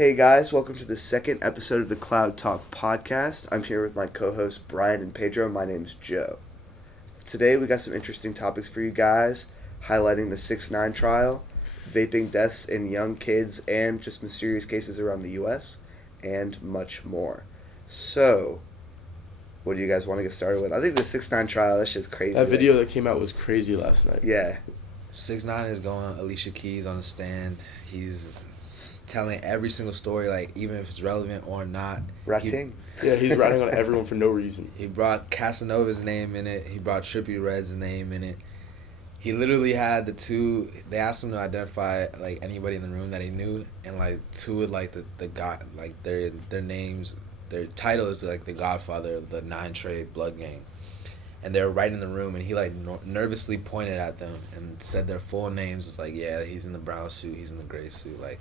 Hey guys, welcome to the second episode of the Cloud Talk podcast. I'm here with my co-hosts Brian and Pedro. My name's Joe. Today we got some interesting topics for you guys, highlighting the 6ix9ine trial, vaping deaths in young kids, and just mysterious cases around the U.S., and much more. So, what do you guys want to get started with? I think the 6ix9ine trial, that shit's crazy. That video that came out was crazy last night. Yeah. 6ix9ine is going Alicia Keys on the stand. He's telling every single story, like, even if it's relevant or not. Ratting. He's ratting on everyone for no reason. He brought Casanova's name in it. He brought Trippie Redd's name in it. He literally had the two. They asked him to identify like anybody in the room that he knew, and like two would like the god, like their names, their title is like the Godfather of the 9 Trey Blood Gang, and they were right in the room, and he like nervously pointed at them and said their full names. Was like, yeah, he's in the brown suit, he's in the gray suit, like.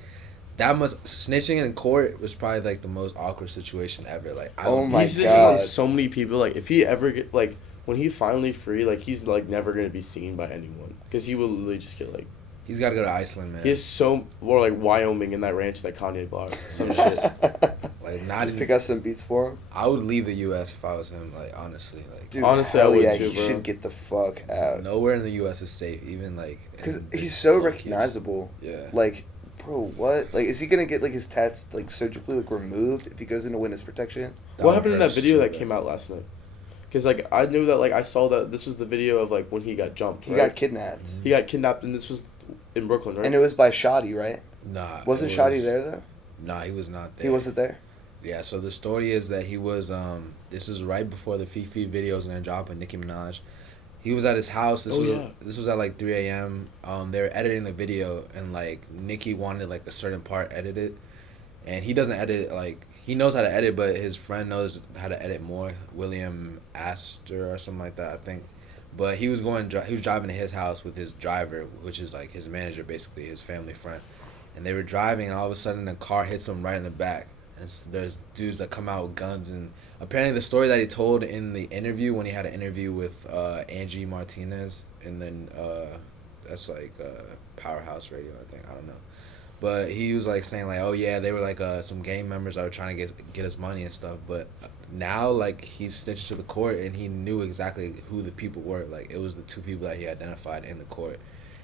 That must snitching in court was probably like the most awkward situation ever. Like, oh my he's god, like so many people. Like, if he ever get like when he finally free, like he's like never gonna be seen by anyone because he will literally just get like. He's got to go to Iceland, man. He has or like Wyoming in that ranch that Kanye bought, some shit. Like not just pick out some beats for him. I would leave the U.S. if I was him. Like honestly, like dude, honestly, I would yeah, too, he bro. should get the fuck out. Nowhere in the U.S. is safe, even like because he's so recognizable. Yeah. Like. Bro, what? Like, is he gonna get like his tats like surgically like removed if he goes into witness protection? What happened in that video that came out last night? Because like I knew that like I saw that this was the video of like when he got jumped. He got kidnapped. Mm-hmm. He got kidnapped, and this was in Brooklyn, right? And it was by Shoddy, right? Nah. Wasn't Shoddy there though? Nah, he was not there. He wasn't there. Yeah. So the story is that he was. This was right before the Fifi video was gonna drop with Nicki Minaj. He was at his house. This was at like 3 a.m. They were editing the video, and like Nicki wanted like a certain part edited, and he doesn't edit. Like he knows how to edit, but his friend knows how to edit more. William Astor or something like that, I think. But he was driving to his house with his driver, which is like his manager, basically his family friend, and they were driving, and all of a sudden a car hits them right in the back, and there's dudes that come out with guns and. Apparently, the story that he told in the interview when he had an interview with Angie Martinez, and then that's like Powerhouse Radio, I think. I don't know, but he was like saying like, oh yeah, they were like some gang members that were trying to get his money and stuff. But now like he's snitched to the court, and he knew exactly who the people were. Like it was the two people that he identified in the court,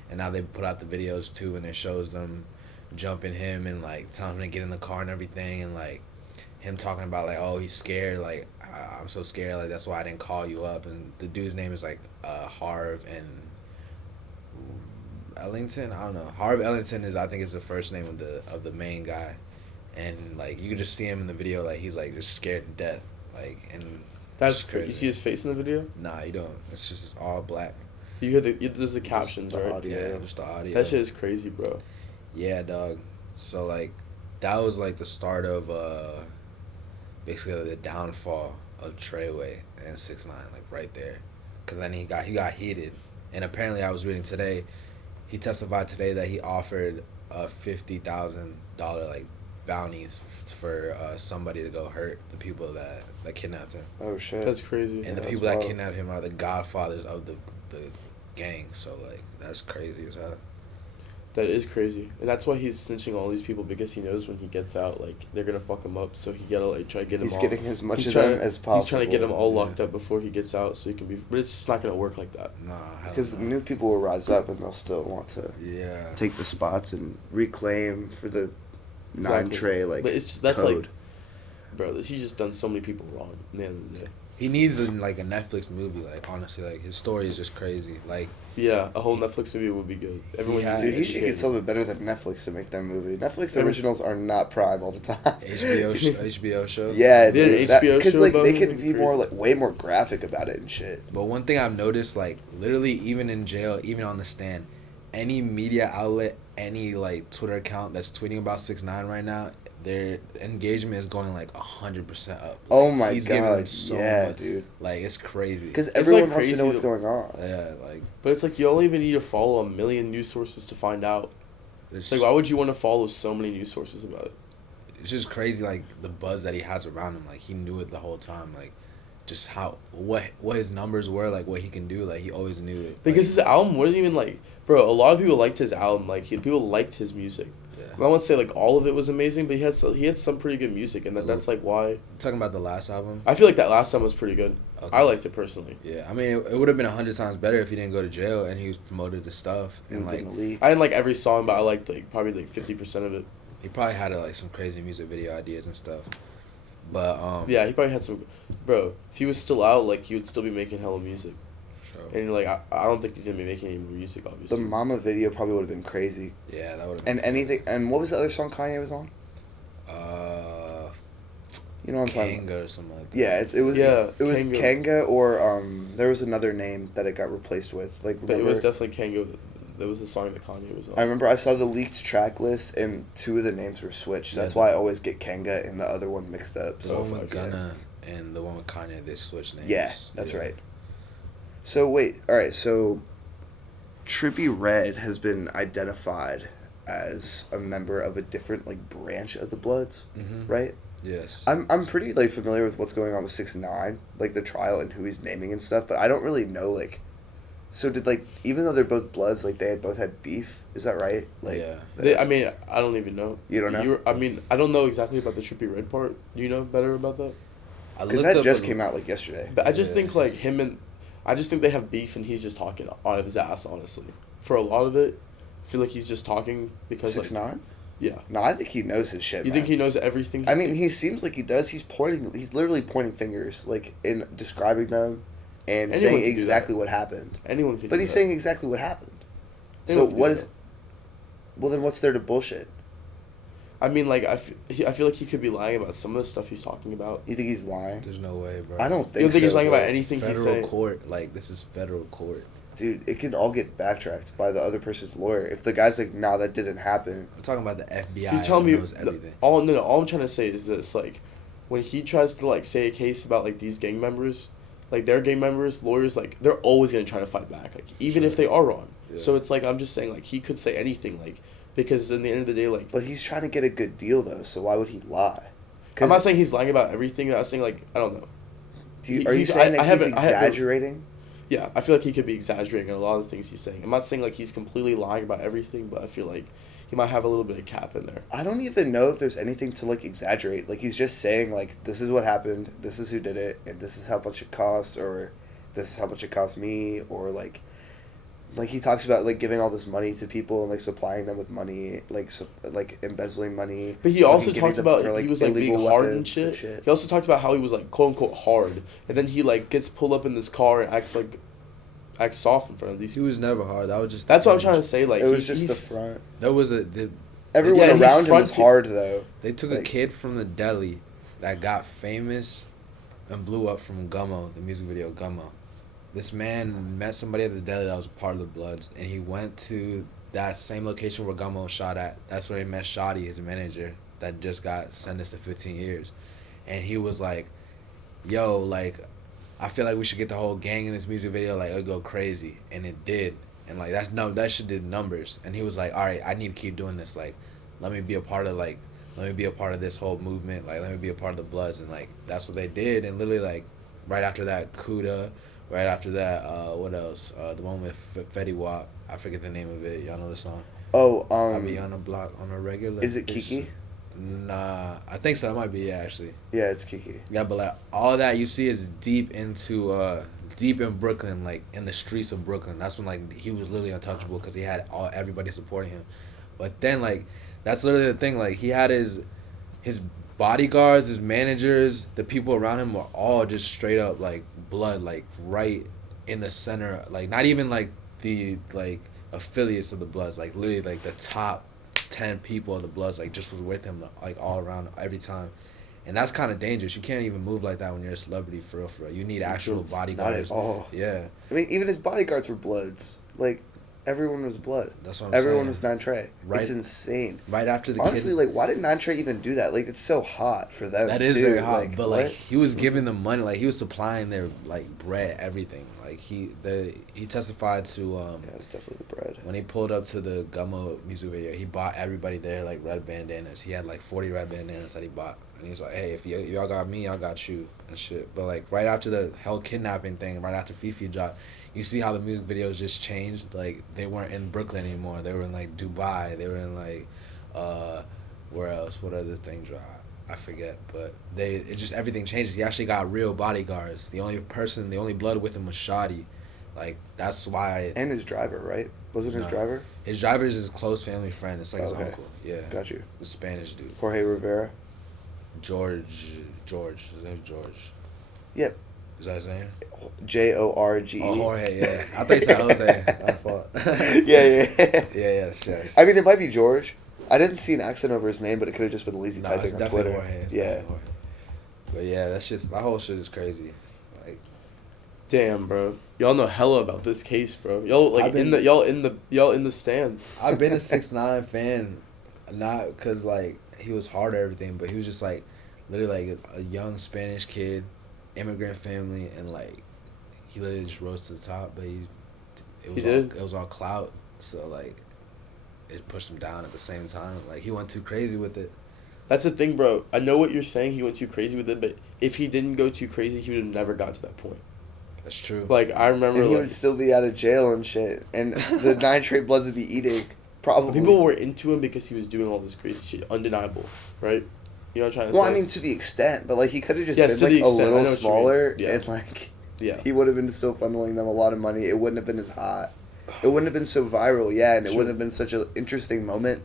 and now they put out the videos too, and it shows them jumping him and like telling him to get in the car and everything, and like. Him talking about like, oh, he's scared, like I'm so scared, like that's why I didn't call you up. And the dude's name is like Harv and Ellington. I don't know. Harv Ellington is I think is the first name of the main guy, and like you can just see him in the video, like he's like just scared to death, like and that's crazy. You see his face in the video? Nah, you don't. It's just all black. You hear there's the captions, the right? Audio. Yeah, just the audio. That shit is crazy, bro. Yeah, dog. So like, that was like the start of basically the downfall of Treyway and 6ix9ine, like right there, because then he got heated, and apparently I was reading today, he testified today that he offered a $50,000 like bounty for somebody to go hurt the people that kidnapped him. Oh shit, that's crazy. And the people that kidnapped him are the godfathers of the gang, so like that's crazy as hell. That is crazy, and that's why he's snitching all these people, because he knows when he gets out, like they're gonna fuck him up. So he gotta like try to get him. He's getting as much of them as possible. He's trying to get them all locked up before he gets out, so he can be. But it's just not gonna work like that. Nah, because the new people will rise up and they'll still want to take the spots and reclaim for the 9 Trey like. But it's just that's code. like, bro, he's just done so many people wrong. At the end of the day, he needs a Netflix movie. Like honestly, like his story is just crazy. Like. Yeah, a whole Netflix movie would be good. Everyone, dude, he should get something better than Netflix to make that movie. Netflix originals are not Prime all the time. HBO show. Yeah, dude, HBO because show like they could be crazy. more like way more graphic about it and shit. But one thing I've noticed, like literally, even in jail, even on the stand, any media outlet, any like Twitter account that's tweeting about 6ix9ine right now, their engagement is going like 100% up. Like, oh my he's giving god, them so yeah, much. Dude. Like it's crazy. Because everyone like wants to know what's crazy going on. Yeah, like. But it's like you only even need to follow a million news sources to find out. It's like, why would you want to follow so many news sources about it? It's just crazy, like the buzz that he has around him. Like he knew it the whole time. Like just what his numbers were, like what he can do. Like he always knew it. Because his album wasn't even like, bro. A lot of people liked his album. Like people liked his music. Yeah. I won't say like all of it was amazing, but he had some pretty good music, and that's like why. You're talking about the last album? I feel like that last time was pretty good. Okay. I liked it personally. Yeah, I mean, it would have been 100 times better if he didn't go to jail and he was promoted to stuff. And like, I didn't like every song, but I liked like probably like 50% of it. he probably had like some crazy music video ideas and stuff. But yeah, he probably had some. Bro, if he was still out, like he would still be making hella music. Sure. And like I don't think he's gonna be making any more music, obviously. The Mama video probably would have been crazy. Yeah, that would have. And anything. And what was the other song Kanye was on? You know what I'm talking about? Kanga or something like that. Yeah, it was. Yeah, it was Kanga. Kanga or there was another name that it got replaced with. Like, But remember? it was definitely Kango. That was the song that Kanye was on. I remember I saw the leaked track list and 2 of the names were switched. Yeah, That's why I always get Kanga and the other one mixed up. The So one with yeah. Gunna and the one with Kanye, they switched names. Yeah, that's right. So wait, all right. So Trippie Redd has been identified as a member of a different like branch of the Bloods, Mm-hmm. right? Yes. I'm pretty like familiar with what's going on with 6ix9ine, like the trial and who he's naming and stuff, but I don't really know like. So did like even though they're both Bloods, like they both had beef? Is that right? Like yeah. I mean, I don't even know. You don't know? I mean, I don't know exactly about the Trippie Redd part. Do you know better about that? Because that just came out like yesterday. But I just think like I just think they have beef and he's just talking out of his ass. Honestly, for a lot of it, I feel like he's just talking because 6ix9ine? Yeah. No, I think he knows his shit. You think he knows everything? I mean, he seems like he does. He's literally pointing fingers, like in describing them, and Anyone saying can do exactly that. what happened. Anyone can. But do he's that. saying exactly what happened. Anyone So can what do is? that. Well, then what's there to bullshit? I mean, like I feel like he could be lying about some of the stuff he's talking about. You think he's lying? There's no way, bro. I don't think. You don't think so, he's lying bro. about anything he's Federal saying? court, like this is federal court. Dude, it can all get backtracked by the other person's lawyer. If the guy's like, "Nah, that didn't happen." We're talking about the FBI. You tell that me knows everything. all I'm trying to say is this: like, when he tries to like say a case about like these gang members, like their gang members, lawyers, like they're always gonna try to fight back, like even if they are wrong. Yeah. So it's like I'm just saying, like he could say anything, like because in the end of the day, like But he's trying to get a good deal though, so why would he lie? I'm not saying he's lying about everything. I'm saying like I don't know. Are you saying that he's I haven't- exaggerating? Yeah, I feel like he could be exaggerating on a lot of the things he's saying. I'm not saying like he's completely lying about everything, but I feel like he might have a little bit of cap in there. I don't even know if there's anything to like exaggerate. Like he's just saying like this is what happened, this is who did it, and this is how much it costs, or this is how much it cost me, or like he talks about like giving all this money to people and like supplying them with money, like embezzling money. But he also giving talks them about for, he was like illegal being hard and weapons shit. shit. He also talked about how he was like quote unquote hard, and then he like gets pulled up in this car and acts soft in front of these He people. was never hard. That was just. That's what I'm trying to say. Like It was he's, just the front. That was Everyone Yeah, he's around him is fronting. hard though. They took a Like- kid from the deli that got famous and blew up from Gummo, the music video Gummo. This man met somebody at the deli that was part of the Bloods, and he went to that same location where Gummo was shot at. That's where he met Shoddy, his manager, that just got sentenced to 15 years. And he was like, yo, like, I feel like we should get the whole gang in this music video, like, it'll go crazy. And it did. And, like, that shit did numbers. And he was like, all right, I need to keep doing this. Like, let me be a part of this whole movement. Like, let me be a part of the Bloods. And, like, that's what they did. And literally, like, right after that, Kuda. Right after that, what else? The one with Fetty Wap. I forget the name of it. Y'all know the song? Oh, I'll be on the block on a regular. is it Kiki? Nah, I think so. It might be, yeah, actually. Yeah, it's Kiki. Yeah, but like all that you see is deep in Brooklyn, like in the streets of Brooklyn. That's when like he was literally untouchable because he had everybody supporting him. But then like that's literally the thing. Like he had his bodyguards, his managers, the people around him were all just straight up like Blood, like right in the center. Like not even like the like affiliates of the Bloods, like literally like the top 10 people of the Bloods, like just was with him like all around every time. And that's kind of dangerous. You can't even move like that when you're a celebrity, for real, for real. You need actual bodyguards. Not at all. Yeah. I mean, even his bodyguards were Bloods. Like, everyone was Blood. That's what I'm Everyone saying. was Nine Trey. Right. It's insane. Right after the Honestly, kid. like, why did Nine Trey even do that? Like, it's so hot for them. That is too. very hot. Like, but, what? like, he was giving them money. Like, he was supplying their, like, bread, everything. Like, he testified to, yeah, it's definitely the bread. when he pulled up to the Gummo music video, he bought everybody there, like, red bandanas. He had, like, 40 red bandanas that he bought. And he was like, hey, if y'all got me, y'all got you and shit. But, like, right after the hell kidnapping thing, right after Fifi dropped, you see how the music videos just changed. Like, they weren't in Brooklyn anymore. They were in, like, Dubai. They were in, like, Where else? What other thing dropped? I forget, but it just everything changes. He actually got real bodyguards. The only blood with him was Shoddy. Like, that's why. And his driver, right? Was it his driver? His driver is his close family friend. It's like his Okay. uncle. Yeah. Got you. The Spanish dude. Jorge Rivera. George. His name's George. Yep. Is that his name? Jorge. Oh, Jorge, yeah. I thought you said Jose. My fault. Yeah. Yes. I mean, it might be George. I didn't see an accent over his name, but it could have just been lazy No, typing it's on definitely Twitter. Jorge. It's Yeah. definitely Jorge. But yeah, that whole shit is crazy. Like, Damn, bro. Y'all know hella about this case, bro. Y'all like in the stands. I've been a 6ix9ine fan, not because like he was hard or everything, but he was just like literally like a young Spanish kid, immigrant family, and like he literally just rose to the top. But it was all clout, so like it pushed him down at the same time. Like, he went too crazy with it. That's the thing, bro. I know what you're saying. He went too crazy with it, but if he didn't go too crazy, he would have never got to that point. That's true. Like, I remember, And he would still be out of jail and shit, and the 9 Trade Bloods would be eating. Probably. People were into him because he was doing all this crazy shit. Undeniable, right? You know what I'm trying to say? Well, I mean, to the extent, but like he could have just Yes, to been the like a extent. I know little what you smaller, mean. Yeah. and like Yeah. he would have been still funneling them a lot of money. It wouldn't have been as hot. It wouldn't have been so viral, yeah, and it Sure. wouldn't have been such an interesting moment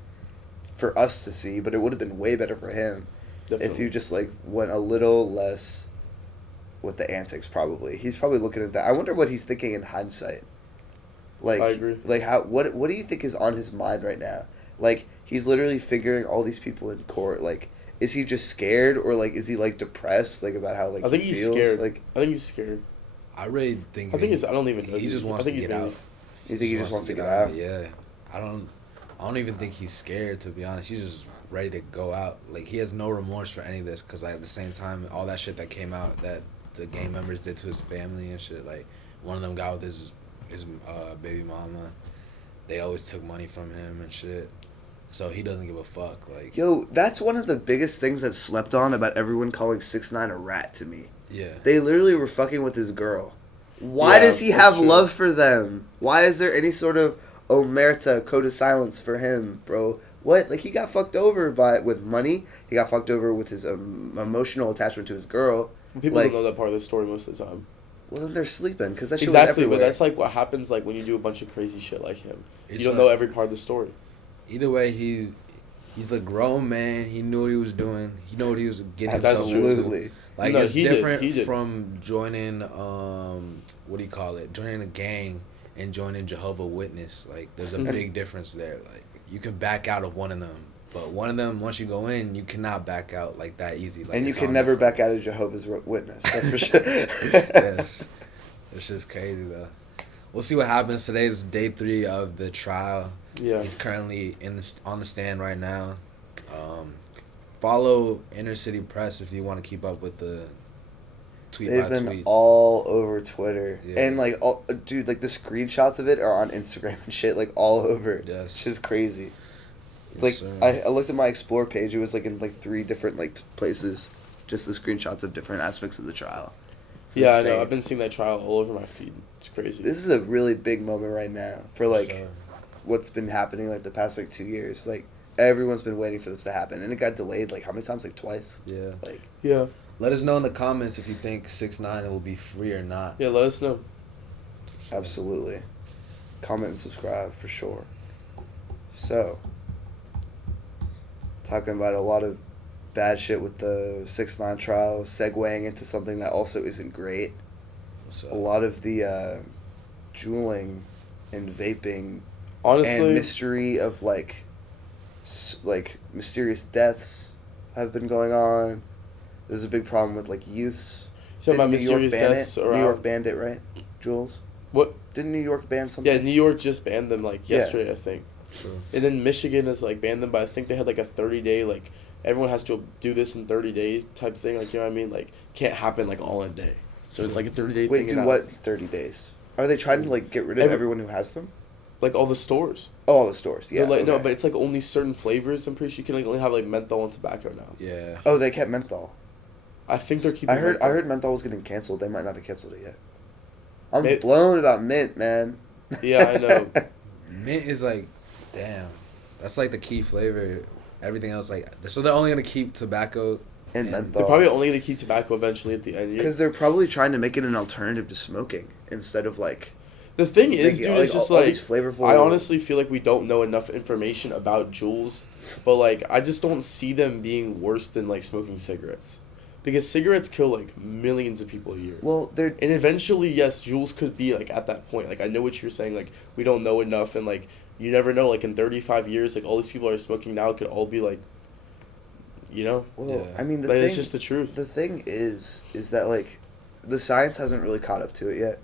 for us to see. But it would have been way better for him Definitely. if you just like went a little less with the antics. Probably he's probably looking at that. I wonder what he's thinking in hindsight. Like, I agree. Like, what do you think is on his mind right now? Like, he's literally figuring all these people in court. Like, is he just scared, or like is he like depressed, like about how like I think he he's feels? scared. Like, I think he's scared. I really think. I think I don't even know. He just wants I think to he's get really- out. you think he just wants to get out? Yeah, I don't even think he's scared, to be honest. He's just ready to go out. Like, he has no remorse for any of this, because like at the same time, all that shit that came out that the gang members did to his family and shit. Like, one of them got with his baby mama. They always took money from him and shit. So he doesn't give a fuck. Like, Yo, that's one of the biggest things that's slept on about everyone calling 6ix9ine a rat to me. yeah. They literally were fucking with his girl. Why Yeah, does he that's have true. love for them? Why is there any sort of omerta, code of silence for him, bro? What? Like, he got fucked over with money. He got fucked over with his emotional attachment to his girl. People Like- don't know that part of the story most of the time. Well, then they're sleeping, because that shit was Exactly, everywhere. but that's like what happens like when you do a bunch of crazy shit like him. It's You don't like- know every part of the story. Either way, he's a grown man. He knew what he was doing. He knew what he was getting That's himself true. into. Absolutely. Like, No, it's he did, different he did. from joining what do you call it? Joining a gang and joining Jehovah Witness. Like, there's a big difference there. Like, you can back out of one of them, but one of them, once you go in, you cannot back out like that easy. Like, And you it's can on never your back out of Jehovah's Witness. That's for sure. Yes. It's just crazy, though. We'll see what happens. Today's day 3 of the trial. Yeah. He's currently on the stand right now. Follow Inner City Press if you want to keep up with the tweet They've by been tweet. all over Twitter. Yeah. And, like, dude, like, the screenshots of it are on Instagram and shit, like, all over. Yes. It's just crazy. Yes, Like, sir. I looked at my Explore page. It was, like, in, like, 3 different, like, places. Just the screenshots of different aspects of the trial. It's Yeah, I insane. know. I've been seeing that trial all over my feed. It's crazy. This is a really big moment right now for, like, Sure. what's been happening, like, the past, like, 2 years. Like, everyone's been waiting for this to happen. And it got delayed, like, how many times? Like, twice? Yeah. Like, Yeah. Let us know in the comments if you think 6ix9ine will be free or not. Yeah, let us know. absolutely. Comment and subscribe for sure. So, talking about a lot of bad shit with the 6ix9ine trial, segueing into something that also isn't great. What's A lot of the jeweling and vaping Honestly, and mystery of like mysterious deaths have been going on. There's a big problem with like youths. talking about Didn't New York mysterious ban deaths it? around. New York banned it, right? Jules? What? Didn't New York ban something? Yeah, New York just banned them like Yeah. yesterday, I think. True. And then Michigan has like banned them, but I think they had like a 30-day like everyone has to do this in 30 days type thing. Like, you know what I mean? Like, can't happen like all in a day. So it's like a 30-day Wait, thing. do and what? 30 days? Are they trying to like get rid of everyone who has them? Like all the stores. Oh, all the stores. Yeah. They're like, no, okay. but it's like only certain flavors. I'm pretty sure you can like only have like menthol and tobacco now. Yeah. Oh, they kept menthol. I think they're keeping. I heard menthol. menthol was getting canceled. They might not have canceled it yet. I'm May- blown about mint, man. Yeah, I know. Mint is like, damn. That's like the key flavor everything else, like, so they're only gonna keep tobacco. And They're probably only going to keep tobacco eventually at the end. Because they're probably trying to make it an alternative to smoking instead of like. The thing is, dude, it's just all these flavorful. I honestly feel like we don't know enough information about Juuls, but like I just don't see them being worse than like smoking cigarettes, because cigarettes kill like millions of people a year. Well, they're and eventually, yes, Juuls could be like at that point. Like I know what you're saying. Like we don't know enough, and like you never know. Like in 35 years, like all these people are smoking now could all be like. You know? Well, yeah. I mean, it's just the truth. The thing is that, like, the science hasn't really caught up to it yet.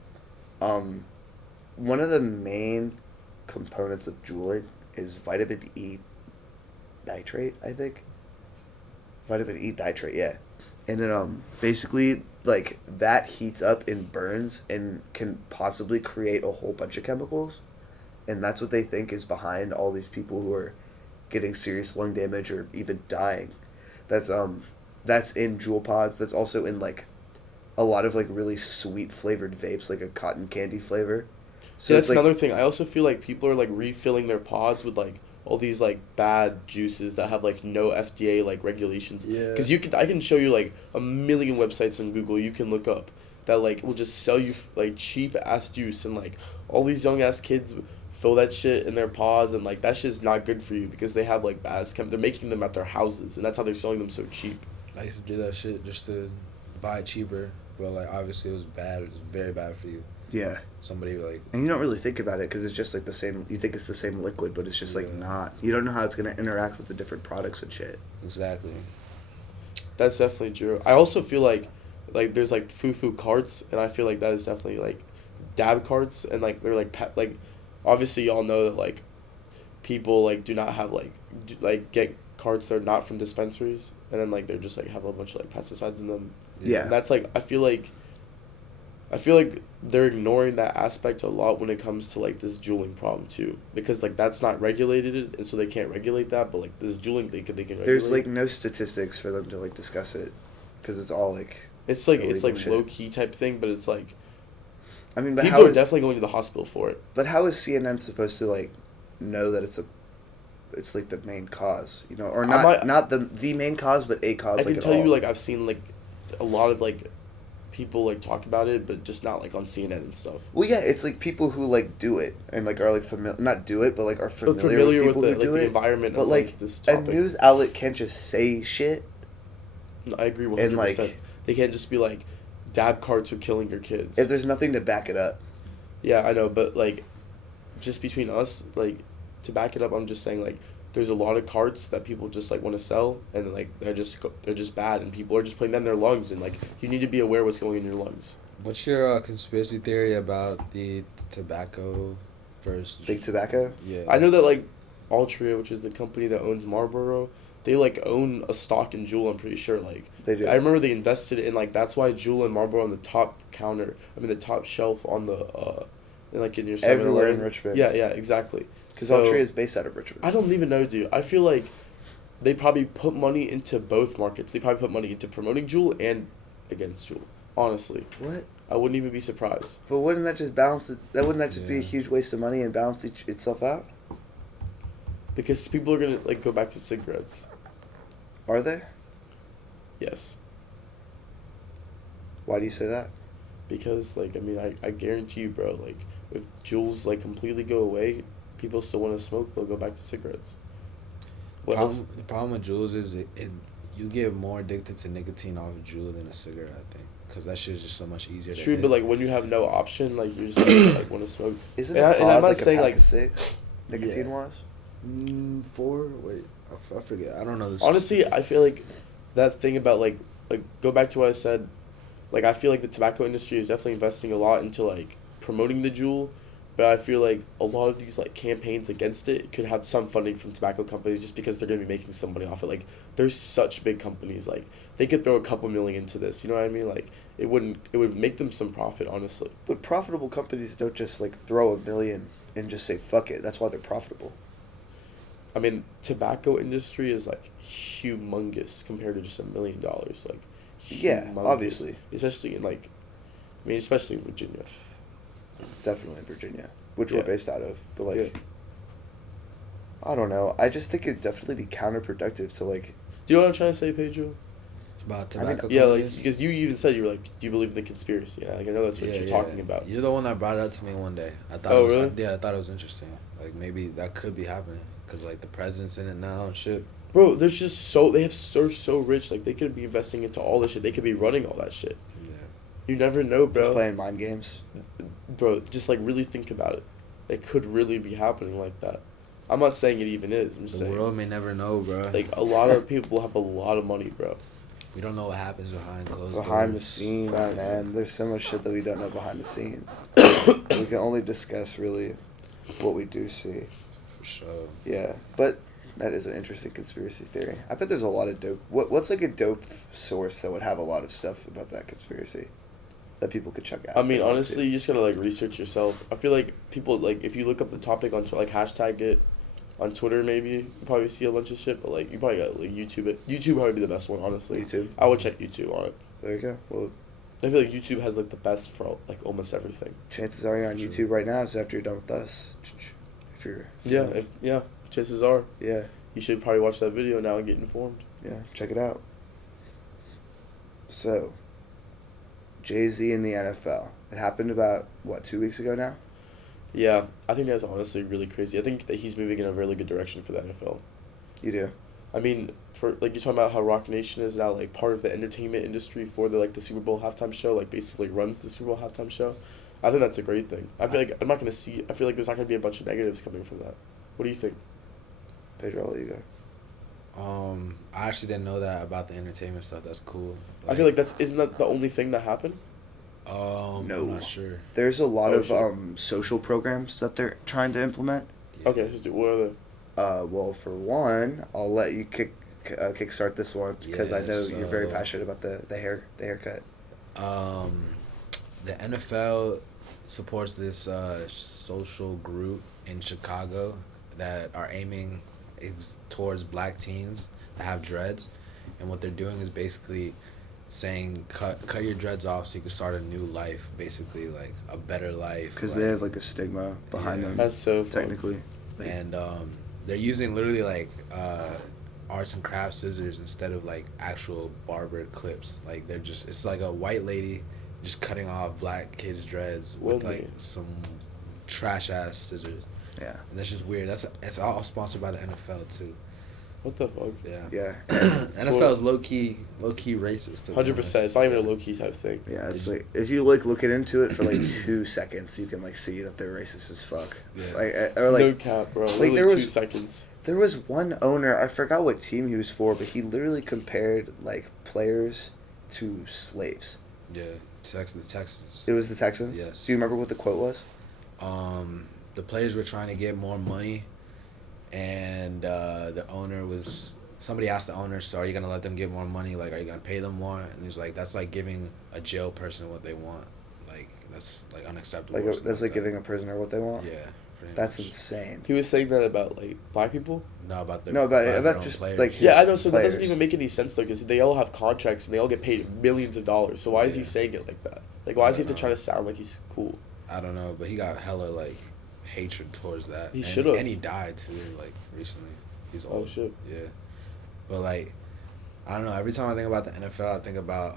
One of the main components of Juuling is vitamin E nitrate, I think. Vitamin E nitrate, yeah. And then, basically, like, that heats up and burns and can possibly create a whole bunch of chemicals. And that's what they think is behind all these people who are getting serious lung damage or even dying. That's in Juul pods. That's also in like a lot of like really sweet flavored vapes, like a cotton candy flavor. So that's like, another thing. I also feel like people are like refilling their pods with like all these like bad juices that have like no FDA like regulations. Yeah. Because I can show you like a million websites on Google you can look up that like will just sell you like cheap ass juice, and like all these young ass kids fill that shit in their pods, and like that shit's not good for you because they have like bad they're making them at their houses, and that's how they're selling them so cheap. I used to do that shit just to buy it cheaper, but like obviously it was bad. It was very bad for you. Yeah. Somebody like. And you don't really think about it because it's just like the same. You think it's the same liquid, but it's just like not. You don't know how it's gonna interact with the different products and shit. Exactly. That's definitely true. I also feel like there's like foo carts, and I feel like that is definitely like dab carts, and like they're like obviously y'all know that like people like do not have like get carts that are not from dispensaries, and then like they're just like have a bunch of like pesticides in them. Yeah. And that's like I feel like they're ignoring that aspect a lot when it comes to like this juuling problem too, because like that's not regulated, and so they can't regulate that, but like this juuling they can regulate. There's like no statistics for them to like discuss it, because it's all like. It's like shit. Low key type thing, but it's like. I mean, but people are definitely going to the hospital for it. But how is CNN supposed to like know that it's like the main cause, you know, or not the main cause, but a cause? I like can tell you, like I've seen like a lot of like people like talk about it, but just not like on CNN and stuff. Well, yeah, it's like people who like do it and like are like not do it, but like are familiar with people the, who do the it. environment. But of, like this a topic. news outlet can't just say shit. No, I agree 100%. And like they can't just be like, dab carts are killing your kids. If there's nothing to back it up. Yeah, I know, but like, just between us, like, to back it up, I'm just saying like, there's a lot of carts that people just like want to sell, and like they're just bad, and people are just putting them in their lungs, and like you need to be aware what's going in your lungs. What's your conspiracy theory about the tobacco versus Big tobacco? Yeah. I know that like Altria, which is the company that owns Marlboro, they like own a stock in Juul. I'm pretty sure. Like they do. I remember they invested in like that's why Juul and Marlboro on the top counter. I mean the top shelf on the like in your 7-Eleven. Everywhere in Richmond. Yeah, exactly. Because Altria is based out of Richmond. I don't even know, dude. I feel like they probably put money into both markets. They probably put money into promoting Juul and against Juul. Honestly. What? I wouldn't even be surprised. But wouldn't that just balance it? Wouldn't that just be a huge waste of money and balance itself out? Because people are gonna like go back to cigarettes. Are they? Yes. Why do you say that? Because like I mean I guarantee you, bro, like if Juuls like completely go away, people still want to smoke, they'll go back to cigarettes. The problem with Juuls is you get more addicted to nicotine off of Juul than a cigarette, I think, because that shit is just so much easier. True, but like when you have no option, like you just like want to smoke. Isn't it odd, I'm not like saying a pack like of 6 nicotine wise? 4? Wait, I forget. I don't know this. Honestly, I feel like that thing about like go back to what I said. Like I feel like the tobacco industry is definitely investing a lot into like promoting the Juul, but I feel like a lot of these like campaigns against it could have some funding from tobacco companies just because they're gonna be making some money off it. Like there's such big companies, like they could throw a couple million into this. You know what I mean? Like it would make them some profit, honestly. But profitable companies don't just like throw $1 million and just say fuck it. That's why they're profitable. I mean, tobacco industry is like humongous compared to just $1 million. Like, yeah, humongous. obviously, especially in like, I mean, especially in Virginia. Definitely in Virginia, which we're based out of. But like, I don't know. I just think it'd definitely be counterproductive to like. Do you know what I'm trying to say, Pedro? About I mean, tobacco Yeah, like companies? because you even said you were like, do you believe in the conspiracy? Yeah, like I know that's what you're talking about. You're the one that brought it up to me one day. I thought Oh, it was, really? Yeah, I thought it was interesting. Like maybe that could be happening because like the president's in it now and shit. Bro, there's just so rich. Like they could be investing into all this shit. They could be running all that shit. Yeah. You never know, Just bro. playing mind games. Bro, just like really think about it. It could really be happening like that. I'm not saying it even is. I'm just The saying. world may never know, bro. Like a lot of people have a lot of money, bro. We don't know what happens behind closed Behind the doors. scenes, Facts. man. There's so much shit that we don't know behind the scenes. We can only discuss really what we do see. For sure. Yeah, but that is an interesting conspiracy theory. I bet there's a lot of dope. What's like a dope source that would have a lot of stuff about that conspiracy that people could check out? I if mean, they want honestly, to? you just gotta like research yourself. I feel like people like if you look up the topic on like hashtag it on Twitter, maybe you probably see a bunch of shit. But like you probably got like YouTube it. YouTube would probably be the best one, honestly. YouTube. I would check YouTube on it. There you go. Well, I feel like YouTube has like the best for like almost everything. chances are you're on True. YouTube right now. So after you're done with us, if you're Yeah, chances are yeah, you should probably watch that video now and get informed. yeah, check it out. So, Jay-Z in the NFL. It happened about what 2 weeks ago now. Yeah, I think that's honestly really crazy. I think that he's moving in a really good direction for the NFL. You do. I mean, for like you're talking about how Rock Nation is now like part of the entertainment industry for the Super Bowl halftime show, like basically runs the Super Bowl halftime show. I think that's a great thing. I feel like I'm not gonna see. I feel like there's not gonna be a bunch of negatives coming from that. What do you think? Pedro, I'll let you go. I actually didn't know that about the entertainment stuff. That's cool. I feel like isn't that the only thing that happened? No. I'm not sure. There's a lot Oh, of sure. social programs that they're trying to implement. Yeah. Okay, so what are the? Well, for one, I'll let you kickstart this one because I Yeah, know you're very so- passionate about the haircut. The NFL supports this social group in Chicago that are aiming towards black teens that have dreads, and what they're doing is basically saying cut your dreads off so you can start a new life, basically like a better life. Because like, they have like a stigma behind Yeah. them. That's so fun. technically. Like, and they're using literally like arts and crafts scissors instead of like actual barber clips. Like they're just it's like a white lady just cutting off black kids' dreads with Really? like some trash ass scissors. yeah, And that's just weird. It's all sponsored by the NFL too. What the fuck? Yeah. yeah, NFL is low key racist. to be 100%. honest. It's not even a low key type thing. yeah. It's Did you- like if you like look into it for like 2 seconds, you can like see that they're racist as fuck. Yeah. Like or like no cap, bro. like, Literally there 2 was- seconds. there was one owner, I forgot what team he was for, but he literally compared like players to slaves. Yeah. The Texans. It was the Texans. Yes. Do you remember what the quote was? The players were trying to get more money, and the owner was. Somebody asked the owner, "So are you gonna let them get more money? Like, are you gonna pay them more?" And he's like, "That's like giving a jail person what they want. Like, that's like unacceptable." Like or something that's like that. giving a prisoner what they want. Yeah. pretty That's much. insane. He was saying that about like black people. No, about the No, about their own just, players. like, Yeah, I know. His So that doesn't players. even make any sense though, because they all have contracts and they all get paid millions of dollars. So why is he Yeah. saying it like that? Like, why does he have to I try don't to sound like he's cool? I don't know, but he got hella like hatred towards that. He And- should've. and he died too, like recently. He's Oh, old. shit. Yeah, but like, I don't know. Every time I think about the NFL, I think about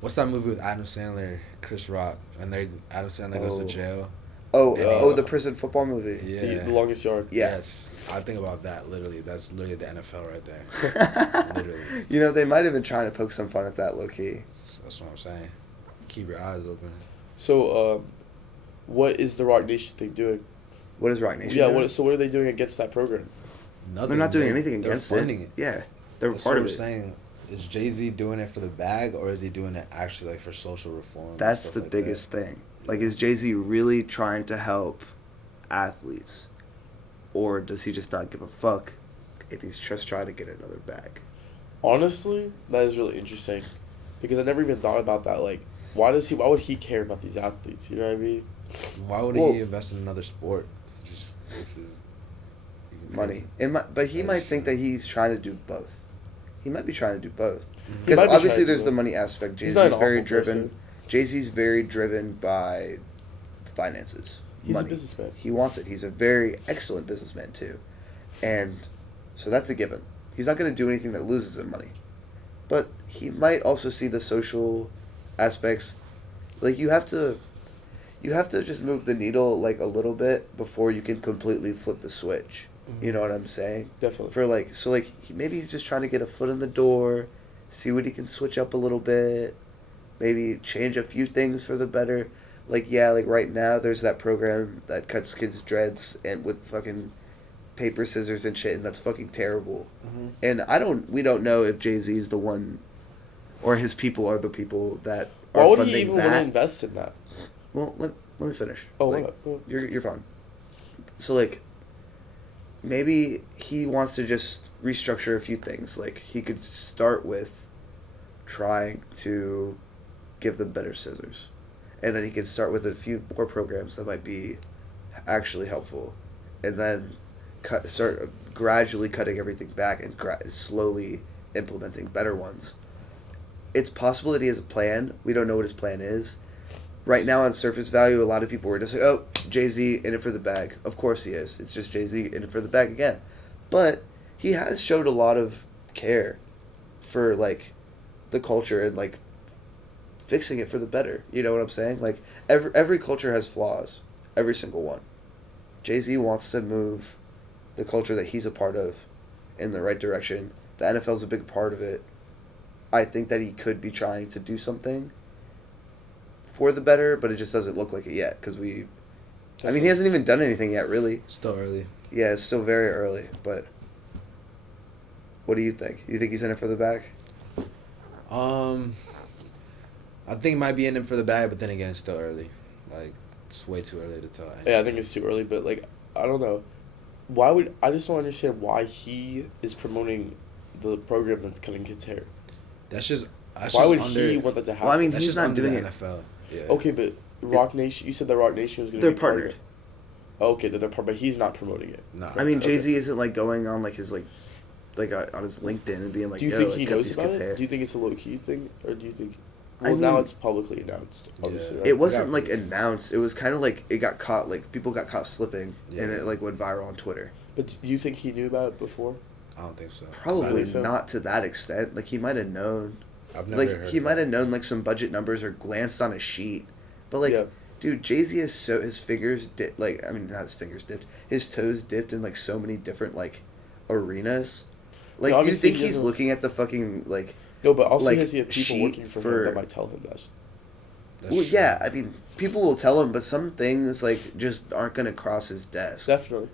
what's that movie with Adam Sandler, Chris Rock, and Adam Sandler goes to Oh. jail. Oh, Yeah. the prison football movie. Yeah, The longest yard. Yeah. Yes, I think about that literally. That's literally the NFL right there. Literally. You know, they might have been trying to poke some fun at that, low key. That's what I'm saying. Keep your eyes open. So, what is the Rock Nation thing doing? What is Rock Nation? Yeah. doing? What are they doing against that program? Nothing. They're not doing anything They're against funding it. Yeah, they're That's part what of we're it. saying. Is Jay-Z doing it for the bag, or is he doing it actually like for social reform? and That's stuff the like biggest that? thing. Like, is Jay-Z really trying to help athletes, or does he just not give a fuck if he's just trying to get another bag? Honestly, that is really interesting, because I never even thought about that. Like, why would he care about these athletes? You know what I mean? Why would Well- he invest in another sport? Just Money. But he might think that he's trying to do both. He might be trying to do both. He might Because be obviously trying to there's do the both. money aspect. He's Jay-Z's not an very awful driven. person. Jay-Z's very driven by finances. He's money. a businessman. He wants it. He's a very excellent businessman too, and so that's a given. He's not going to do anything that loses him money, but he might also see the social aspects. Like you have to just move the needle like a little bit before you can completely flip the switch. Mm-hmm. You know what I'm saying? Definitely. For like, so like maybe he's just trying to get a foot in the door, see what he can switch up a little bit, maybe change a few things for the better. Like yeah, like right now there's that program that cuts kids' dreads and with fucking paper scissors and shit, and that's fucking terrible. Mm-hmm. And we don't know if Jay-Z is the one, or his people are the people that Why are would funding he even that. want to invest in that? Well, let me finish. Oh, like, what? you're fine. So like, maybe he wants to just restructure a few things. Like he could start with trying to give them better scissors, and then he could start with a few more programs that might be actually helpful, and then start gradually cutting everything back and slowly implementing better ones. It's possible that he has a plan. We don't know what his plan is. Right now, on surface value, a lot of people were just like, oh, Jay-Z in it for the bag. Of course he is. It's just Jay-Z in it for the bag again. But he has showed a lot of care for, like, the culture and, like, fixing it for the better. You know what I'm saying? Like, every culture has flaws. Every single one. Jay-Z wants to move the culture that he's a part of in the right direction. The NFL's a big part of it. I think that he could be trying to do something for the better, but it just doesn't look like it yet because he hasn't even done anything yet, really. Still early. Yeah, it's still very early, but what do you think? You think he's in it for the bag? I think he might be in it for the bag, but then again, it's still early. Like, it's way too early to tell. Yeah, I think it's too early, but, like, I don't know. I just don't understand why he is promoting the program that's cutting kids' hair. Why would he want that to happen? Well, I mean, That's he's just not doing it. NFL. Yeah. Okay, but Rock Nation, you said that Rock Nation was going to They're be part of partnered. it. Okay, they're part, but he's not promoting it. Nah. I mean, Okay. Jay-Z isn't, like, going on, like, his, like on his LinkedIn and being like, Do you yo, think like, he cut knows these about kids' it? hair. Do you think it's a low-key thing? Or do you think... I Well, now mean- it's publicly announced, obviously, Yeah. right? It wasn't, like, announced. It was kind of like it got caught, like, people got caught slipping, Yeah. and it, like, went viral on Twitter. But do you think he knew about it before? I don't think so. Probably so. not to that extent. Like, he might have known. I've never Like, heard he of might that. have known, like, some budget numbers or glanced on a sheet. But, like, Yeah. dude, Jay-Z has his fingers dipped, like, I mean, not his fingers dipped, his toes dipped in, like, so many different, like, arenas. Like, No, do you obviously think he he's doesn't- looking at the fucking, like, No, but also like, has he have people sheet working for him that might tell him that? That's well, true. yeah, I mean, people will tell him, but some things, like, just aren't going to cross his desk. Definitely.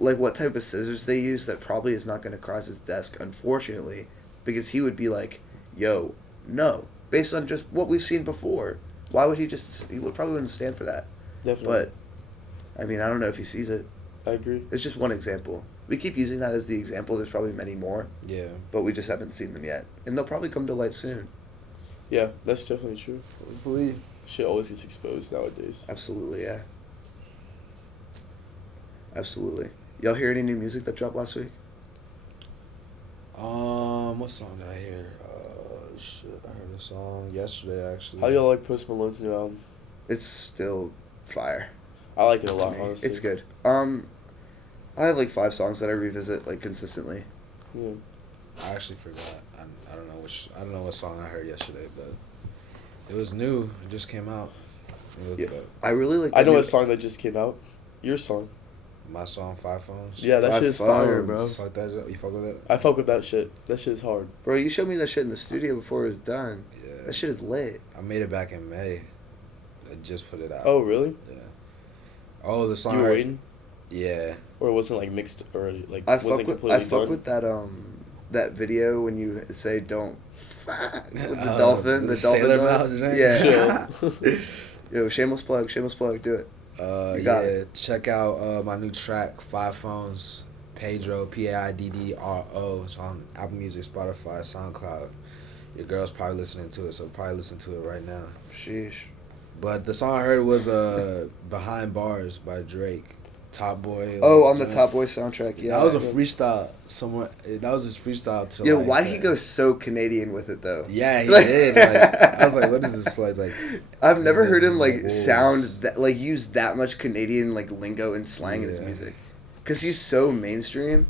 Like what type of scissors they use that probably is not going to cross his desk, unfortunately, because he would be like, yo, no, based on just what we've seen before. Why would he would probably wouldn't stand for that. Definitely. But, I mean, I don't know if he sees it. I agree. It's just one example. We keep using that as the example. There's probably many more, Yeah. but we just haven't seen them yet. And they'll probably come to light soon. Yeah, that's definitely true. Shit always gets exposed nowadays. Absolutely, yeah. Absolutely. Y'all hear any new music that dropped last week? What song did I hear? Shit, I heard a song yesterday actually. How y'all like Post Malone's new album? It's still fire. I like it a lot, to me. honestly. It's good. I have like 5 songs that I revisit like consistently. Yeah. I actually forgot. I don't know what song I heard yesterday, but it was new. It just came out. Let me look it up. I really like. I the know new- a song that just came out. Your song. My song, 5 Phones. Yeah, that 5 shit is fire, bro. Phones. Fuck that. You fuck with it? I fuck with that shit. That shit is hard. Bro, you showed me that shit in the studio before it was done. Yeah. That shit is lit. I made it back in May. I just put it out. Oh, really? Yeah. Oh, the song. You were waiting? Yeah. Or it wasn't like mixed or like I wasn't fuck completely done? with that video when you say "don't fuck" with the Oh, dolphin, the the sailor dolphin mouth noise. joint? Yeah. Yo, shameless plug, do it. You got Yeah. Check out my new track, 5 Phones. Pedro, Paiddro. It's on Apple Music, Spotify, SoundCloud. Your girl's probably listening to it, so probably listen to it right now. Sheesh. But the song I heard was Behind Bars by Drake. Top Boy. Oh, on the Top Boy soundtrack, yeah. That was a freestyle. That was his freestyle to. Yeah, why did he go so Canadian with it though? Yeah, he did. Like, I was like, what is this like? I've never heard him like Wolves. sound that like use that much Canadian like lingo and slang in his music, because he's so mainstream.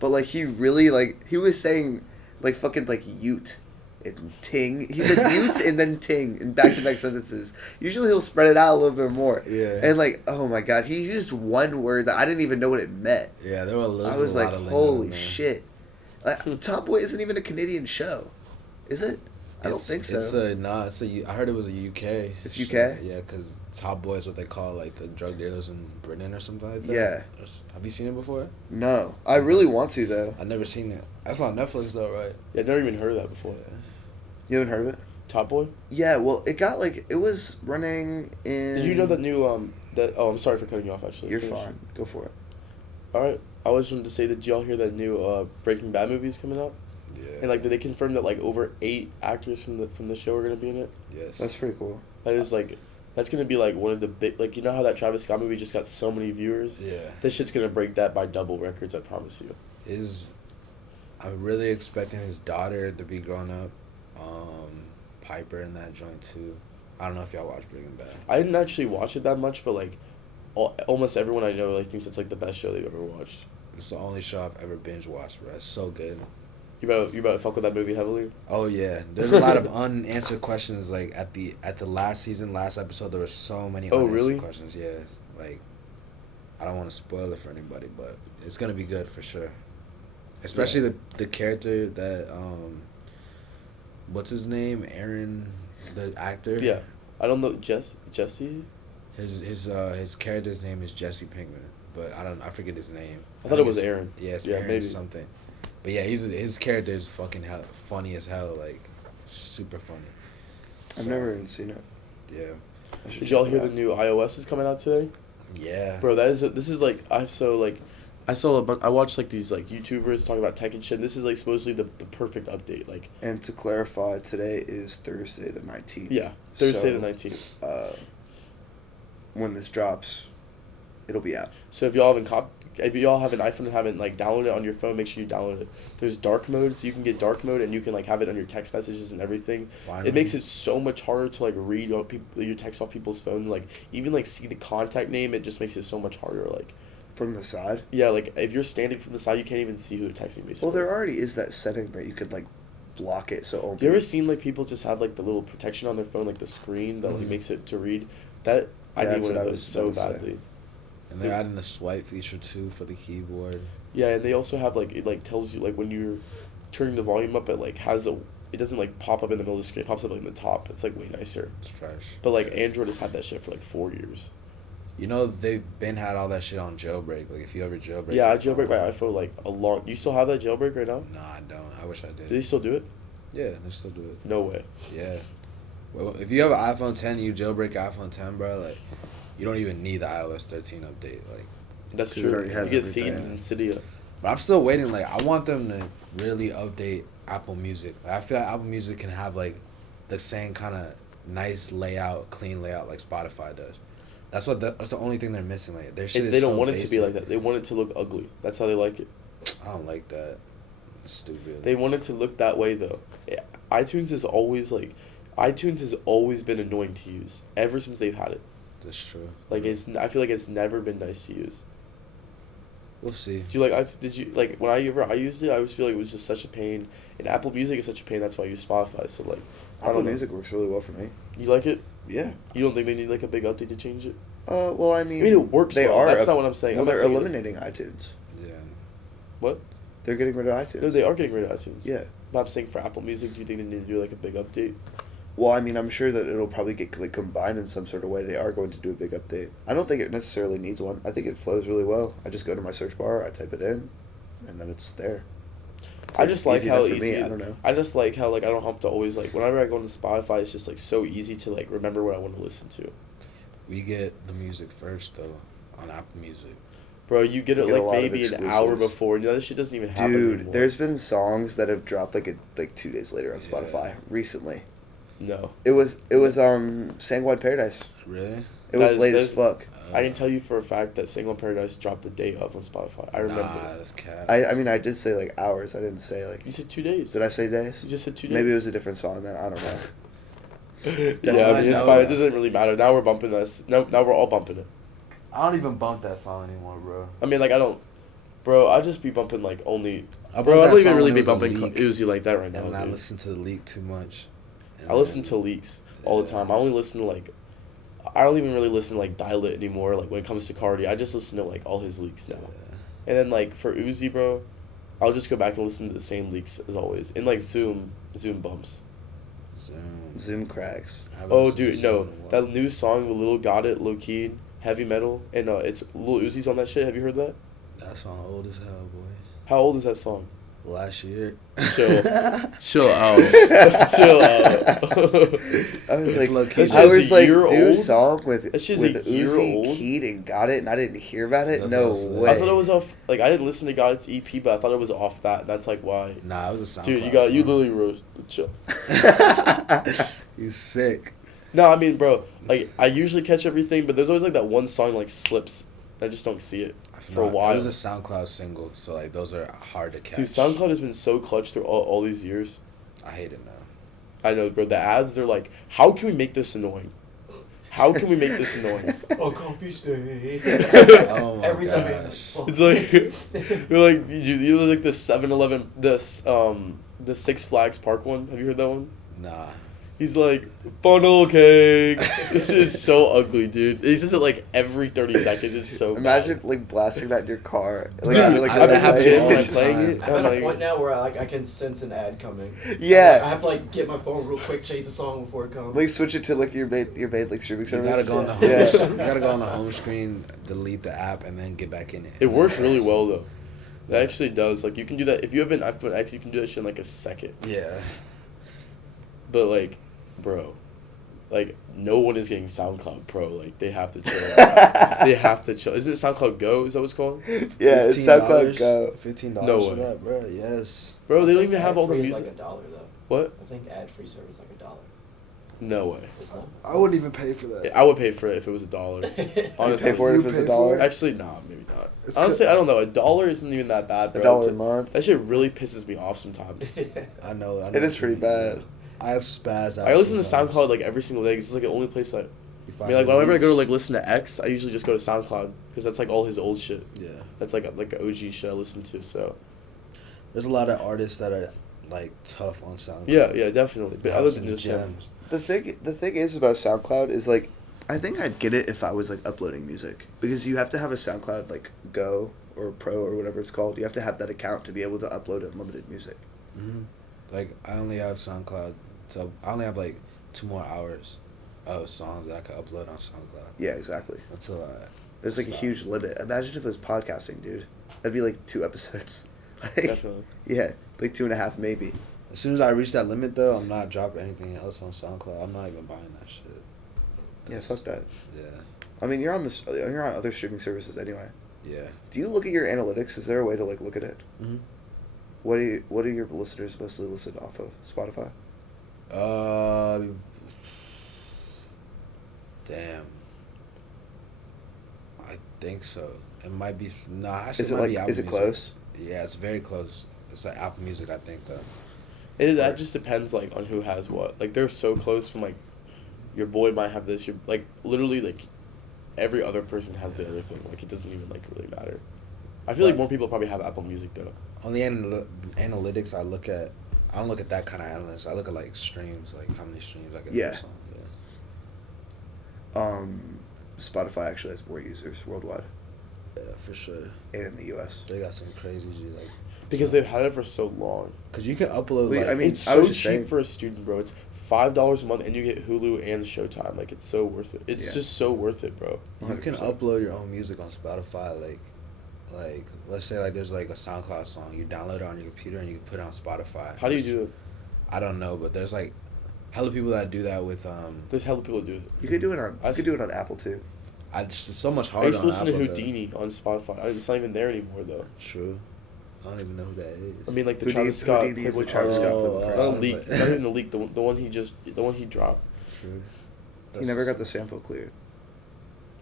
But like he really like he was saying like fucking like ute and ting. He said ute and then ting in back-to-back sentences. Usually he'll spread it out a little bit more. Yeah. And like, oh my god, he used one word that I didn't even know what it meant. Yeah, there were a little. I was like, holy shit. Top Boy isn't even a Canadian show, is it? I don't think so. I heard it was a UK. It's UK? Yeah, because Top Boy is what they call like the drug dealers in Britain or something like that. Yeah. Have you seen it before? No, I really want to though. I've never seen it. That's on Netflix though, right? Yeah, I've never even heard of that before. Yeah. You haven't heard of it? Top Boy? Yeah, well, it got like it was running in. Did you know that new I'm sorry for cutting you off. Actually, You're fine. Go for it. All right, I was wanted to say, did y'all hear that new Breaking Bad movie is coming out? Yeah. And like, did they confirm that like over 8 actors from the show are gonna be in it? Yes. That's pretty cool. That is like, that's gonna be like one of the big, like, you know how that Travis Scott movie just got so many viewers? Yeah. This shit's gonna break that by double records. I promise you. I'm really expecting his daughter to be grown up. Piper in that joint too. I don't know if y'all watch Breaking Bad. I didn't actually watch it that much, but like, almost everyone I know like thinks it's like the best show they've ever watched. It's the only show I've ever binge watched, bro. It's so good. You about to fuck with that movie heavily? Oh yeah, there's a lot of unanswered questions. Like at the last episode, there were so many unanswered questions. Yeah, like I don't want to spoil it for anybody, but it's gonna be good for sure. Especially the character that what's his name? Aaron, the actor. Yeah, I don't know Jesse. His character's name is Jesse Pinkman, but I forget his name. I thought it was Aaron. Yeah, it's Aaron maybe. Something. But yeah, his character is fucking funny as hell, like super funny. I've never even seen it. Yeah. Did y'all hear the new iOS is coming out today? Yeah. Bro, this is like I watched like these like YouTubers talking about tech and shit. And this is like supposedly the perfect update. Like. And to clarify, today is Thursday the 19th. Yeah, Thursday the 19th. When this drops, it'll be out. So if y'all have an iPhone and haven't like downloaded it on your phone, make sure you download it. There's dark mode, so you can get dark mode and you can like have it on your text messages and everything. Finally. It makes it so much harder to like read your text off people's phones. Like even like see the contact name, it just makes it so much harder. Like from the side. Yeah, like if you're standing from the side, you can't even see who you're texting. Basically. Well, there already is that setting that you could like block it. So you ever seen like people just have like the little protection on their phone, like the screen that like makes it to read? That I need one of those so badly. And they're adding the swipe feature too for the keyboard. Yeah, and they also have like it like tells you like when you're turning the volume up, it like it doesn't like pop up in the middle of the screen, it pops up like in the top. It's like way nicer. It's fresh. But like Android has had that shit for like 4 years. You know they've been had all that shit on jailbreak. Like if you ever jailbreak. Yeah, I jailbreak my iPhone like a lot. You still have that jailbreak right now? No, I don't. I wish I did. Do they still do it? Yeah, they still do it. No way. Yeah. Well, if you have an iPhone 10, you jailbreak iPhone 10, bro. Like, you don't even need the iOS 13 update. Like, that's true. You get themes and Cydia. But I'm still waiting. Like, I want them to really update Apple Music. Like, I feel like Apple Music can have like the same kind of nice layout, clean layout like Spotify does. That's the only thing they're missing. Like, their shit is they don't so want it basic. to be like that. They want it to look ugly. That's how they like it. I don't like that. It's stupid. They want it to look that way though. iTunes has always been annoying to use ever since they've had it. That's true. Like I feel like it's never been nice to use. We'll see. Did you like when I used it? I always feel like it was just such a pain. And Apple Music is such a pain. That's why I use Spotify. So like, Apple Music works really well for me. You like it? Yeah. You don't think they need like a big update to change it? Well, I mean, it works. That's not what I'm saying. Well, they're eliminating iTunes. Yeah. What? They're getting rid of iTunes. No, they are getting rid of iTunes. Yeah. But I'm saying for Apple Music, do you think they need to do like a big update? Well, I mean, I'm sure that it'll probably get like combined in some sort of way. They are going to do a big update. I don't think it necessarily needs one. I think it flows really well. I just go to my search bar, I type it in, and then it's there. I just like how easy. I don't know. I just like how like I don't have to always like whenever I go into Spotify, it's just like so easy to like remember what I want to listen to. We get the music first though on Apple Music. Bro, you get it like maybe an hour before. You know, this shit doesn't even happen anymore. Dude, there's been songs that have dropped like 2 days later on Spotify recently. No. It was Sanguine Paradise. Really? It was late as fuck. I can tell you for a fact that Single Paradise dropped the day of on Spotify. I remember. Nah, that's cat. I mean, I did say like hours. I didn't say like. You said 2 days. Did I say days? You just said 2 days. Maybe it was a different song then. I don't know. Yeah, I mean, it's fine. It doesn't really matter. Now we're bumping this. Now we're all bumping it. I don't even bump that song anymore, bro. I mean, like, I don't... Bro, I just be bumping, like, only... I Bro, I don't even really be be bumping Uzi like that right now, and I dude. listen to the leak too much. I listen to leaks all the time. I only listen to, like... I don't even really listen to, like, Dial It anymore, like, when it comes to Cardi. I just listen to, like, all his leaks now. Yeah. And then, like, for Uzi, bro, I'll just go back and listen to the same leaks as always. And, like, Zoom bumps. Zoom cracks. Oh, dude, no. That new song with Lil Got It, Low Key, Heavy Metal, and it's Lil Uzi's on that shit. Have you heard that? That song old as hell, boy. How old is that song? Last year. Chill out. Chill out. I was It's like, low-key. I was like, year new old? song with That shit's a year Uzi, old? Keed, and Got It, and I didn't hear about it. That's No what I said. way. I thought it was off. Like, I didn't listen to Got It's EP, but I thought it was off that. That's like why. Nah, it was a SoundCloud Dude, you song. literally rose. Chill. He's sick. No, I mean, bro, like, I usually catch everything, but there's always like that one song like slips. I just don't see it for a while. It was a SoundCloud single, so like those are hard to catch. Dude, SoundCloud has been so clutch through all these years. I hate it now. I know, bro. The ads, they're like, how can we make this annoying? How can we make this annoying? Oh, coffee stain. Oh my Every time. gosh. It's like, you're like, you know, like the 7-Eleven, the Six Flags Park one. Have you heard that one? Nah. He's like, funnel cake. This is so ugly, dude. He says it like every 30 seconds. It's so Imagine bad. like blasting that in your car. Like, Dude, like, I've that happens all the been playing time. it. I'm I'm at a like, point now where I can sense an ad coming. Yeah. I have to like get my phone real quick, chase a song before it comes. Like switch it to like your main like streaming You service. gotta go on the home. Yeah. You gotta go on the home screen, delete the app, and then get back in it. it works really well though. It actually does. Like, you can do that if you have an iPhone X. You can do that shit in like a second. Yeah. But like, bro, like no one is getting SoundCloud Pro. Like, they have to chill. They have to chill. Isn't it SoundCloud Go? Is that what it's called? Yeah, it's SoundCloud Go. $15 No for way. that, bro. Yes. Bro, they don't I think even have all the ad-free is music. like $1 though. What? I think ad-free service like $1. No way. It's not. I wouldn't even pay for that. I would pay for it if it was $1. Honestly. Pay for it You if it's pay $1. for it? Actually, nah, maybe not. It's Honestly, I don't know. $1 isn't even that bad, bro. $1 a month. That shit really pisses me off sometimes. I know. It is pretty bad. I have spaz out. I listen to sometimes. SoundCloud like every single day 'cause it's like the only place I You I find mean, like whenever I go to release. like listen to X, I usually just go to SoundCloud because that's like all his old shit. Yeah. That's like OG shit I listen to. So There's a lot of artists that are like tough on SoundCloud. yeah, definitely. But Have other some than just him, gems. The thing is about SoundCloud is like, I think I'd get it if I was like uploading music, because you have to have a SoundCloud like Go or Pro or whatever it's called. You have to have that account to be able to upload unlimited music. Mm-hmm. Like I only have SoundCloud, so I only have like 2 more hours of songs that I could upload on SoundCloud. Yeah, exactly. Until I. There's like a stop. huge limit. Imagine if it was podcasting, dude. That'd be like 2 episodes. Like, definitely. yeah, like 2.5 maybe. As soon as I reach that limit, though, I'm not dropping anything else on SoundCloud. I'm not even buying that shit. Yeah, fuck that. Yeah. I mean, you're on other streaming services anyway. Yeah. Do you look at your analytics? Is there a way to like look at it? Mm-hmm. What do your listeners mostly listen off of? Spotify? Damn. I think so. It might be. Nah, actually, Is it might like be Apple is it Music. close? Yeah, it's very close. It's like Apple Music, I think, though. That just depends like on who has what. Like they're so close from like, your boy might have this. Your like literally like, every other person has the other thing. Like it doesn't even like really matter. I feel like But- more people probably have Apple Music though. On the analytics, I don't look at that kind of analytics. I look at like streams, like how many streams I get Yeah. per song. Yeah. Spotify actually has more users worldwide Yeah, for sure. and in the U.S. They got some crazy like. Because they've had it for so long. Cause you can upload. Well, like, I mean, It's I so was cheap just saying- for a student, bro. It's $5 a month, and you get Hulu and Showtime. Like it's so worth it. It's Yeah. just so worth it, bro. you can 100%. upload your own music on Spotify. Like let's say like there's like a SoundCloud song, you download it on your computer and you can put it on Spotify. How do you do it? I don't know, but there's like hella people that do that with There's hella people that do it. You could do it on. I You could do it on Apple too. it's so much I harder. used to on listen Apple, to though. Houdini on Spotify. It's not even there anymore though. True. I don't even know who that is. I mean, like the Houdini- Travis Scott Houdini is Playboy the Travis Scott Cardi. Playboy Not Cardi. a leak. Not even the leak. The one he dropped. True. He never got the sample cleared.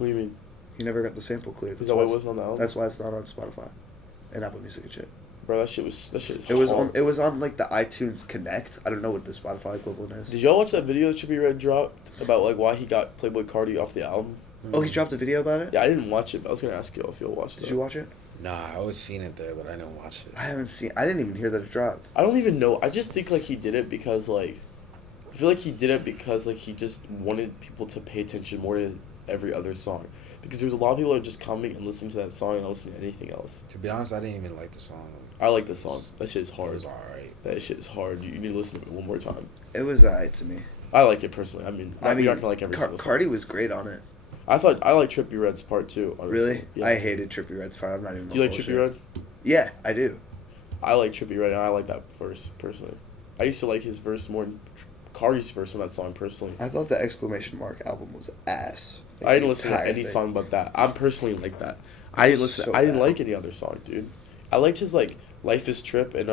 What do you mean? He never got the sample cleared. Is that what it was on the album? That's why it's not on Spotify and Apple Music and shit. Bro, that shit is It was hard. on. It was on like the iTunes Connect. I don't know what the Spotify equivalent is. Did y'all watch that video that Trippie Redd dropped about like why he got Playboy Cardi off the album? Oh, he dropped a video about it. Yeah, I didn't watch it, but I was gonna ask y'all if y'all watched it. Did you watch it? Nah, I always seen it there, but I didn't watch it. I haven't seen. I didn't even hear that it dropped. I don't even know. I just think like he did it because like, I feel like he did it because like he just wanted people to pay attention more to every other song, because there's a lot of people that are just coming and listening to that song and not listening to anything else. To be honest, I didn't even like the song. I like the song. That shit is It hard. was alright. That shit is hard. You need to listen to it one more time. It was alright to me. I like it personally. I mean, you're not gonna like every single song. Cardi was great on it. I like Trippie Redd's part too. Honestly. Really? Yeah. I hated Trippie Redd's part. I'm not even. Do you like Trippie Redd? Yeah, I do. I like Trippie Redd, and I like that verse personally. I used to like his verse more than Cardi's verse on that song personally. I thought the exclamation mark album was ass. I didn't listen to entire any thing. song but that. I'm personally like that. I didn't listen. So I didn't bad. like any other song, dude. I liked his like Life is Trip and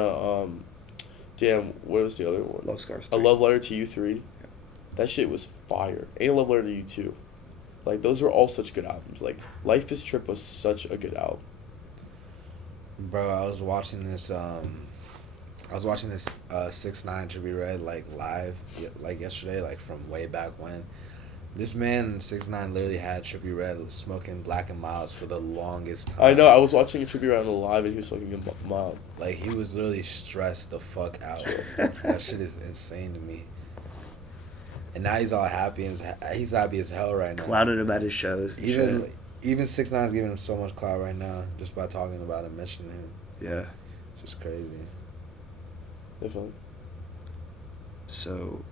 damn, what was the other one? Love Scars. A 3. Love Letter to You 3. Yeah. That shit was fire. And A Love Letter to You 2. Like those were all such good albums. Like Life is Trip was such a good album. Bro, I was watching this 6ix9ine Trippie Redd like live like yesterday, like from way back when. This man 6ix9ine literally had Trippie Redd smoking Black and Milds for the longest time. I know. I was watching a Trippie Redd on the live and he was smoking a mild. Like he was literally stressed the fuck out. That shit is insane to me. And now he's all happy and he's happy as hell right now. Clowning him at his shows. And Even 6ix9ine's giving him so much clout right now just by talking about him, mentioning him. yeah. It's just crazy. Definitely. So,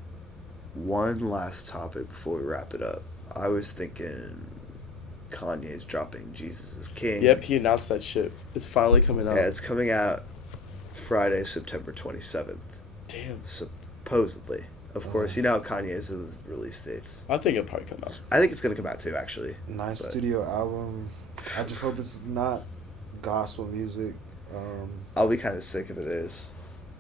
one last topic before we wrap it up. I was thinking Kanye's dropping Jesus is King. Yep, he announced that shit. It's finally coming out. Yeah, it's coming out Friday, September 27th. Damn. Supposedly. Of course, you know how Kanye is with release dates. I think it'll probably come out. I think it's going to come out too, actually. Nice But- studio album. I just hope it's not gospel music. I'll be kind of sick if it is.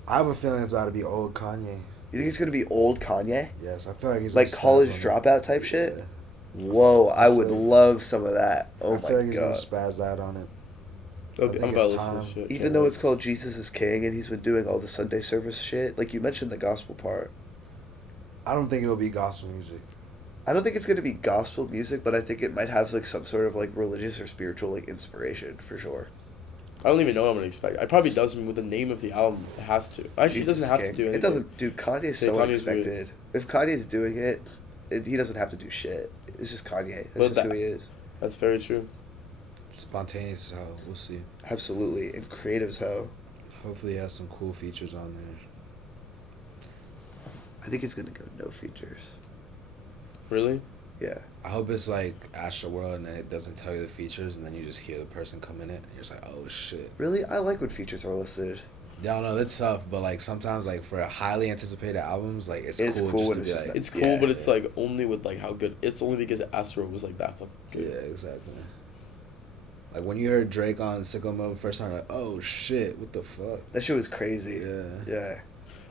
I have a feeling it's about to be old Kanye. You think it's going to be old Kanye? Yes, I feel like he's Like gonna spaz college on it. dropout type shit? Yeah. Whoa, I would feel- love some of that. Oh I feel like my he's god. gonna spaz out on it. I'm I think about to it's listen to time. this shit. Even though it's called Jesus is King and he's been doing all the Sunday service shit, like you mentioned the gospel part. I don't think it'll be gospel music. I don't think it's going to be gospel music, but I think it might have like some sort of like religious or spiritual like inspiration for sure. I don't even know what I'm gonna expect. I probably doesn't with the name of the album. It has to. Actually, it Jesus doesn't have King. to do anything. It doesn't. Dude, Kanye's Yeah, so Kanye's unexpected. If Kanye's doing it, he doesn't have to do shit. It's just Kanye. That's But just who he is. That's very true. Spontaneous as hell. We'll see. Absolutely, and creative as hell. Hopefully he has some cool features on there. I think it's gonna go no features. Really? Yeah. I hope it's like Astro World and it doesn't tell you the features and then you just hear the person come in it. And you're just like, oh shit. Really, I like when features are listed. Yeah, I know it's tough, but like sometimes like for highly anticipated albums, like it's cool cool just when to it's be just like, It's cool, Yeah, but it's yeah. like only with like how good. It's only because Astro was like that fucking yeah, good. exactly. Like when you heard Drake on Sicko Mode first time, like, oh shit, what the fuck? That shit was crazy. Yeah. Yeah.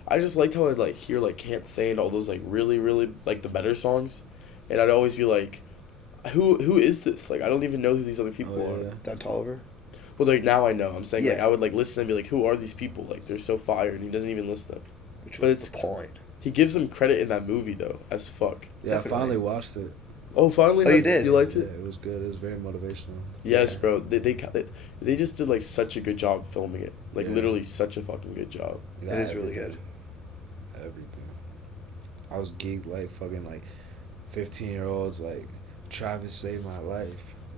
I just liked how I'd like hear like Can't Say and all those like really like the better songs, and I'd always be like, who is this? Like I don't even know who these other people Oh, are. yeah. Don Toliver. Well, like now I know. I'm saying like Yeah. I would like listen and be like, who are these people? Like they're so fire, and he doesn't even list them. Which But was it's- the point. He gives them credit in that movie though, as fuck. Yeah, Definitely. I finally watched it. Oh, finally! Oh, you did? You liked Yeah, it? it was good. It was very motivational. Yes, Yeah. bro. They just did like such a good job filming it. Like Yeah. literally such a fucking good job. It It got is really everything. good. Everything. I was geeked like fucking like 15-year-olds like Travis saved my life.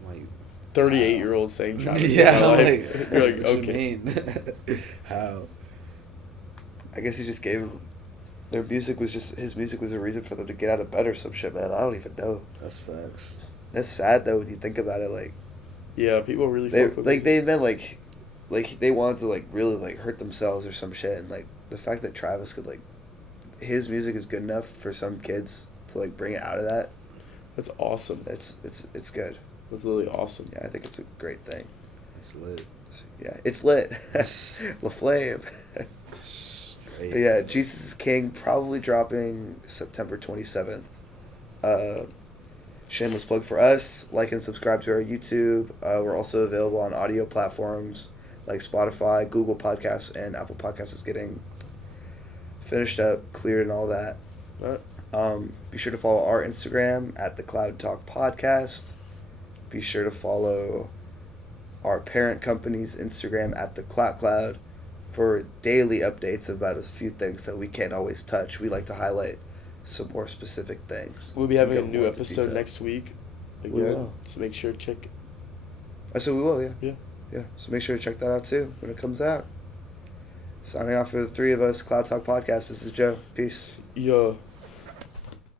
I'm like 38-year-old saying Travis. yeah, my I'm life. like, You're like, what you okay. mean? How? I guess he just gave him. His music was a reason for them to get out of bed or some shit, man. I don't even know. That's facts. That's sad though when you think about it. Like Yeah, people really they fuck with like it. they meant like they wanted to like really like hurt themselves or some shit, and like the fact that Travis could like his music is good enough for some kids to like bring it out of that. That's awesome. It's good. That's literally awesome. Yeah, I think it's a great thing. It's lit. Yeah, it's lit. La Flame. Straight. But yeah, Jesus is King probably dropping September 27th. Shameless plug for us. Like and subscribe to our YouTube. We're also available on audio platforms like Spotify, Google Podcasts, and Apple Podcasts is getting finished up, cleared, and all that. Alright. Be sure to follow our Instagram at the Cloud Talk Podcast. Be sure to follow our parent company's Instagram at the Clout Cloud for daily updates about a few things that we can't always touch. We like to highlight some more specific things. We'll be having a Go new more into episode detail. next week. We Again, will. so make sure to check. So we will, yeah. Yeah. Yeah. So make sure to check that out too when it comes out. Signing off for the three of us, Cloud Talk Podcast. This is Joe. Peace. Yeah.